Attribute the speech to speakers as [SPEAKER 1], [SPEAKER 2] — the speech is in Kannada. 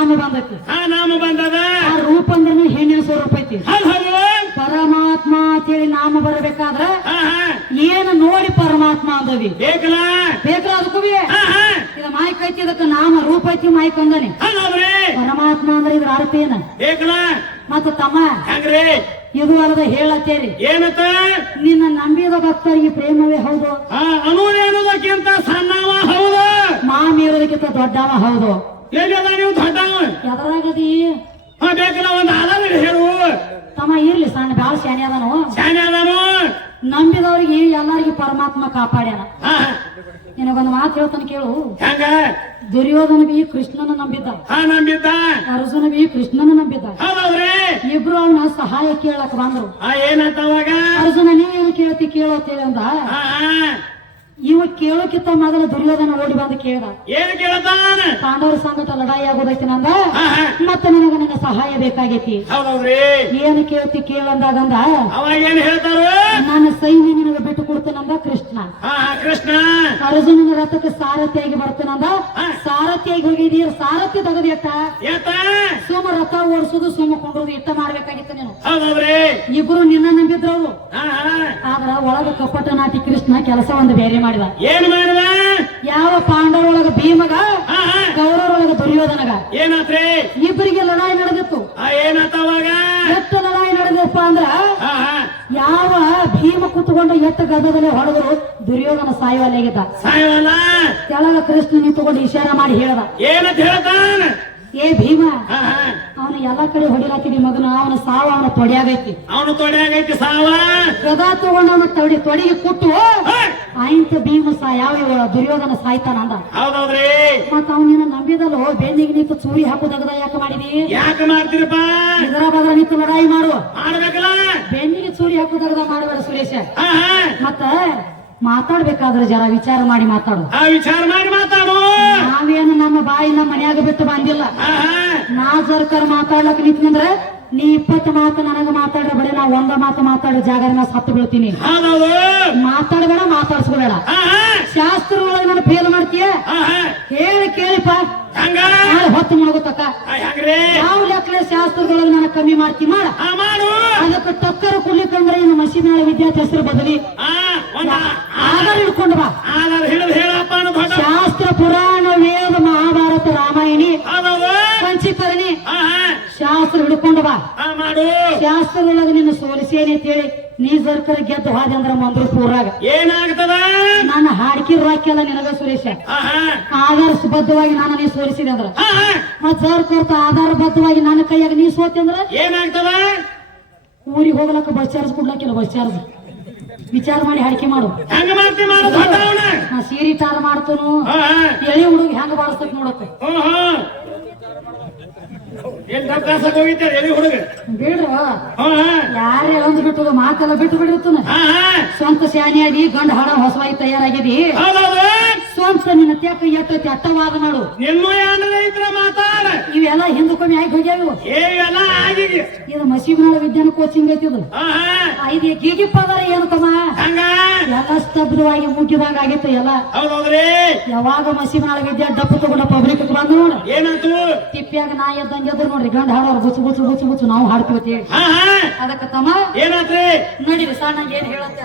[SPEAKER 1] ನಾಮ ಬಂದೈತಿ.
[SPEAKER 2] ಆ ನಾಮ ಬಂದದ?
[SPEAKER 1] ಆ ರೂಪ ಅಂದ್ರೆ ಹೆಣ್ಣಿನ ಸ್ವರೂಪ ಐತಿ. ಪರಮಾತ್ಮ ಅಂತೇಳಿ ನಾಮ ಬರಬೇಕಾದ್ರ ಏನು ನೋಡಿ ಪರಮಾತ್ಮ ಅಂದವಿ.
[SPEAKER 2] ಬೇಕಲ್ಲ?
[SPEAKER 1] ಬೇಕಲ್ಲ ಅದಕ್ಕೂ ಇದು ಮಾಯಕ್ ಐತಿ ಇದಕ್ಕ ನಾಮ ರೂಪ ಐತಿ ಮಾಯಕ್ ಅಂದನಿ ಪರಮಾತ್ಮ ಅಂದ್ರೆ ಇದ್ರ ಅರ್ಥ ಏನ?
[SPEAKER 2] ಬೇಕಲ್ಲ?
[SPEAKER 1] ಮತ್ತ ತಮ್ಮ ಇದು ಅಲ್ಲದ ಹೇಳತ್ತೇರಿ.
[SPEAKER 2] ಏನತ್ತ?
[SPEAKER 1] ನಿನ್ನ ನಂಬಿದ ಭಕ್ತರಿಗೆ ಪ್ರೇಮವೇ ಹೌದು.
[SPEAKER 2] ಅನ್ನೋದೇನೋದಕ್ಕಿಂತ ಸಣ್ಣವ ಹೌದು.
[SPEAKER 1] ಮಾಮಿರೋದಕ್ಕಿಂತ ದೊಡ್ಡವ ಹೌದು.
[SPEAKER 2] ಎಲ್ಲಿ ನೀವು ದೊಡ್ಡವ
[SPEAKER 1] ಎದರಾಗದಿ
[SPEAKER 2] ಹಾ ಬೇಕಲ್ಲ ಒಂದ್ ಆಧಾರ ಹೇಳು.
[SPEAKER 1] ತಮ್ಮ ಇರ್ಲಿ ಸಣ್ಣ ಬಾಳ ಶಾನೆ ಅದನು.
[SPEAKER 2] ಶಾನೆ ಅದಾನು.
[SPEAKER 1] ನಂಬಿದವರಿಗೆ ಎಲ್ಲರಿಗೂ ಪರಮಾತ್ಮ ಕಾಪಾಡ್ಯಾನ.
[SPEAKER 2] ಹಾ.
[SPEAKER 1] ನಿನಗೊಂದು ಮಾತು ಹೇಳ್ತಾನೆ ಕೇಳು.
[SPEAKER 2] ಹೆಂಗ?
[SPEAKER 1] ದುರ್ಯೋಧನ ಬಿ ಕೃಷ್ಣನ ನಂಬಿದ್ದ.
[SPEAKER 2] ಹಾ ನಂಬಿದ್ದ.
[SPEAKER 1] ಅರ್ಜುನ ಬಿ ಕೃಷ್ಣನ ನಂಬಿದ್ದ.
[SPEAKER 2] ಹೌದೌದ್ರಿ?
[SPEAKER 1] ಇಬ್ರು ಅವನ ಸಹಾಯ ಕೇಳಕ್ ಬಂದ್ರು.
[SPEAKER 2] ಏನಂತ ಅವಾಗ?
[SPEAKER 1] ಅರ್ಜುನ ನೀ ಏನು ಕೇಳ್ತಿ ಕೇಳೋತೇಳಿ ಅಂದ. ಇವ ಕೇಳೋಕಿತ್ತ ಮೊದಲು ದುರ್ಯೋಧನ ಓಡಿ ಬಂದು ಕೇಳ್ದ.
[SPEAKER 2] ಏನ್ ಕೇಳ್ತಾನ
[SPEAKER 1] ಪಾಂಡವರ ಸಂಗತ ಲಡಾಯಿ ಆಗೋದೈತಿ ನಂದ? ಮತ್ತೆ ನನಗ ನನ್ನ ಸಹಾಯ ಬೇಕಾಗೈತಿ. ಏನು ಕೇಳ್ತಿ ಕೇಳಂದಾಗಂದ?
[SPEAKER 2] ಅವಾಗ ಏನ್ ಹೇಳ್ತಾರ?
[SPEAKER 1] ನಾನು ಸೈನ್ಯ ಕೊಡ್ತೇನಂದ ಕೃಷ್ಣ.
[SPEAKER 2] ಕೃಷ್ಣ!
[SPEAKER 1] ಅರ್ಜುನನ ರಥಕ್ಕೆ ಸಾರಥಿಯಾಗಿ ಬರ್ತೇನಂದ. ಸಾರಥಿಯಾಗಿ ಹೋಗಿದೀರ ಸಾರಥಿ ತೆಗೆದಿಟ್ಟ
[SPEAKER 2] ಸೋಮ
[SPEAKER 1] ಸುಮ ರಥ ಓಡಿಸೋದು ಸುಮ ಕೊಂಡೋದು ಇಟ್ಟ ಮಾಡ್ಬೇಕಾಗಿತ್ತು ನೀನು. ಇಬ್ರು ನಿನ್ನ ನಂಬಿದ್ರು
[SPEAKER 2] ಹಾ
[SPEAKER 1] ಆದ್ರ ಒಳಗ ಕಪಟ ನಾಟಿ ಕೃಷ್ಣ ಕೆಲಸ ಒಂದು ಬೇರೆ ಮಾಡಿದ.
[SPEAKER 2] ಏನ್ ಮಾಡಿದ?
[SPEAKER 1] ಯಾವ ಪಾಂಡವರೊಳಗ ಭೀಮಗ ಕೌರವರೊಳಗ ದುರ್ಯೋಧನಗ.
[SPEAKER 2] ಏನಾತ್ರಿ?
[SPEAKER 1] ಇಬ್ಬರಿಗೆ ಲಡಾಯಿ ನಡೆದಿತ್ತು.
[SPEAKER 2] ಆ
[SPEAKER 1] ನಡೆದಪ್ಪ ಅಂದ್ರ ಯಾವ ಭೀಮ ಕುತ್ಕೊಂಡು ಎತ್ತ ಗದದಲ್ಲಿ ಹೊಡೆದ್ರು ದುರ್ಯೋಧನ ಸಾಯುವಲ್ಲಾಗಿದ್ದ
[SPEAKER 2] ಸಾಯವಲ್ಲ?
[SPEAKER 1] ಕೆಳಗ ಕೃಷ್ಣ ನಿಂತುಕೊಂಡು ಇಶಾರ ಮಾಡಿ ಹೇಳ್ದ.
[SPEAKER 2] ಏನಂತ ಹೇಳ್ತಾನ?
[SPEAKER 1] ಏ ಭೀಮ ಎಲ್ಲಾ ಕಡೆ ಹೊಡಿಲಾತಿದಿ ಮಗನ ಅವನ ಸಾವ ಅವನ ತೊಡೆಯಾಗೈತಿ
[SPEAKER 2] ಅವನು ತೊಡೆಯಾಗೈತಿ ಸಾವ.
[SPEAKER 1] ಗದಾ ತಗೊಂಡು ಅವನ ತೊಡಿ ತೊಡಿಗೆ ಕುಟ್ಟು ಆಯ್ತು ಭೀಮ ಸಾ ಯಾವ ಇವ ದುರ್ಯೋಧನ ಸಾಯ್ತಾನ ಅಂದ.
[SPEAKER 2] ಹೌದೌದ್ರಿ.
[SPEAKER 1] ಮತ್ತ ಅವನಿನ ನಂಬಿದಲ್ಲೋ ಬೆನ್ನಿಗೆ ನಿಂತು ಚೂರಿ ಹಾಕುದಾಗದ ಯಾಕೆ ಮಾಡಿದಿ?
[SPEAKER 2] ಯಾಕೆ ಮಾಡ್ತೀರಪ್ಪ?
[SPEAKER 1] ಇದರ ನಿಂತು ಲಡಾಯಿ ಮಾಡು.
[SPEAKER 2] ಮಾಡ್ಬೇಕಲ್ಲ?
[SPEAKER 1] ಬೆನ್ನಿಗೆ ಚೂರಿ ಹಾಕುದಾಗದ ಮಾಡಬೇಡ ಸುರೇಶ. ಮತ್ತ ಮಾತಾಡ್ಬೇಕಾದ್ರೆ ಜರ ವಿಚಾರ ಮಾಡಿ ಮಾತಾಡು.
[SPEAKER 2] ವಿಚಾರ ಮಾಡಿ ಮಾತಾಡು.
[SPEAKER 1] ನಾವೇನು ನಮ್ಮ ಬಾಯಿ ನಮ್ಮ ಮನೆಯಾಗ ಬಿಟ್ಟು ಬಂದಿಲ್ಲ. ನಾ ಸರ್ಕಾರ ಮಾತಾಡ್ಲಕ್ ನಿಂತ್ನಂದ್ರ ನೀ ಇಪ್ಪತ್ತು ಮಾತು ನನಗ ಮಾತಾಡ್ರೆ ಬರೀ ನಾ ಒಂದ ಮಾತು ಮಾತಾಡೋ ಜಾಗ ನಾ ಸತ್ತು ಬೀಳ್ತೀನಿ. ಮಾತಾಡಬೇಡ ಮಾತಾಡ್ಸ್ಕೋಬೇಡ. ಶಾಸ್ತ್ರ ಒಳಗೆ ನಾನು ಫೇಲ್ ಮಾಡ್ತೀಯ? ಹೇಳಿ ಕೇಳಿಪ್ಪ. ಹೊತ್ತು ಮುಳುಗುತ್ತಕ್ಕ ಯಾವ ಲೆಕ್ಕಲೆ ಶಾಸ್ತ್ರದೊಳಗೆ ನಾನು ಕಮ್ಮಿ ಮಾಡ್ತಿ ಮಾಡ. ಅದಕ್ಕೆ ಟಕ್ಕರ್ ಕುಡ್ಲಿಕ್ಕಂದ್ರೆ ಇನ್ನು ಮಸೀದಿನ ವಿದ್ಯಾರ್ಥಿ ಹೆಸರು ಬದಲಿ. ಆಧಾರ ಹಿಡ್ಕೊಂಡು ಬಾ. ಶಾಸ್ತ್ರ ಪುರಾಣ ವೇದ ಮಹಾಭಾರತ ರಾಮಾಯಣಿ.
[SPEAKER 2] ಹಾ
[SPEAKER 1] ಶಾಸ್ತ್ರ ಹಿಡ್ಕೊಂಡು ಬಾ.
[SPEAKER 2] ಮಾಡು ಮಾಡು.
[SPEAKER 1] ಶಾಸ್ತ್ರದೊಳಗೆ ನಿನ್ನ ಸೋಲಿಸೇನೆ ಅಂತೇಳಿ ನೀ ಸರ್ಕಾರ ಗೆದ್ದು ಹಾದಿ ಅಂದ್ರ ಮಂದ್ರ ಪೂರಾಗ
[SPEAKER 2] ಏನಾಗ್ತದ?
[SPEAKER 1] ನನ್ನ ಹಾಡ್ಕಿ ರಾಕ್ಯಲ್ಲ ನಿನಗ ಸುರೇಶ.
[SPEAKER 2] ಆಧಾರ ಬದ್ಧವಾಗಿ
[SPEAKER 1] ಆಧಾರಬದ್ಧವಾಗಿ ನಾನು ನೀ ಸೋಲಿಸಿದೆ ಅಂದ್ರ. ಮತ್ ಸರ್ ಸರ್ಕಾರ ಆಧಾರಬದ್ಧವಾಗಿ ನನ್ನ ಕೈಯಾಗ ನೀ ಸೋತಿ ಅಂದ್ರ?
[SPEAKER 2] ಏನಾಗ್ತದ?
[SPEAKER 1] ಊರಿಗೆ ಹೋಗ್ಲಕ್ಕ ಬಸ್ ಚಾರ್ಜ್ ಕೊಡ್ಲಕ್ಕಿಲ್ಲ ಬಸ್ ಚಾರ್ಜ್. ವಿಚಾರ ಮಾಡಿ ಹಾಡಿಕೆ ಮಾಡು. ನಾ ಸೀರಿ ಟಾರ್ ಮಾಡ್ತನು. ಎಳೆ ಹುಡುಗ ಹೆಂಗ ಬಾಳಿಸ್ತಕ್ ನೋಡತ್ತೆ
[SPEAKER 2] ಹ್ಮ್ ಹ್ಮ್ ಏನ್ ದರ್ಕಾಸಕ್ ಹೋಗಿದ್ದಾರೆ ಎಲ್ಲಿ ಹುಡುಗ
[SPEAKER 1] ಬೇಡ್ರ
[SPEAKER 2] ಹ್ಮ್ ಹಾ
[SPEAKER 1] ಯಾರೇ ಅಂದ್ ಬಿಟ್ಟದ ಮಾತೆಲ್ಲ ಬಿಟ್ಟು
[SPEAKER 2] ಹಾ
[SPEAKER 1] ಸ್ವಂತ ಶಾನಿಯಾಗಿ ಗಂಡ ಹಣ ಹೊಸವಾಗಿ ತಯಾರಾಗಿದಿ. ಸ್ವಂತ ನಿನ್ನ ತ್ಯಾಕ ಎತ್ತೈತಿ ಅಟ್ಟವಾದ ಮಾಡು
[SPEAKER 2] ಮಾತಾಡ.
[SPEAKER 1] ಇವೆಲ್ಲ ಹಿಂದಕ್ಕೊಮ್ಮೆ ಆಗಿ ಹೋಗ್ಯಾವ? ಇದು ಮಸೀಬ್ನಾಳ ವಿಜ್ಞಾನ ಕೋಚಿಂಗ್ ಐತಿ ಇದು. ಐದು ಗೀಗಿ ಪದರ ಏನು ತಮ್ಮ? ಸ್ತಬ್ಧವಾಗಿ ಮುಗಿದಾಗ ಆಗಿತ್ತು ಎಲ್ಲ. ಯಾವಾಗ ಮಸೀಬನಾಳ ವಿದ್ಯಾ ಡಪ್ಪು ತಗೊಂಡ ಪಬ್ಲಿಕ್ ಬಂದು ನೋಡ.
[SPEAKER 2] ಏನಂತು
[SPEAKER 1] ತಿಪ್ಪಿಯಾಗ ನಾ ಎದ್ದಂಗೆ ಎದ್ರು ನೋಡ್ರಿ ಗಂಡ ಹಾಡೋರು ಬುಚ್ಚು ಬುಚ್ಚು ಬುಚ್ಚು ಬುಚ್ಚು ನಾವು
[SPEAKER 2] ಹಾಡ್ಕೋತೀವಿ
[SPEAKER 1] ಅದಕ್ಕೆ ತಮ್ಮ
[SPEAKER 2] ಏನಾತ್ರಿ
[SPEAKER 1] ನೋಡಿರಿ ಸಣ್ಣ ಏನ್ ಹೇಳತ್ತ?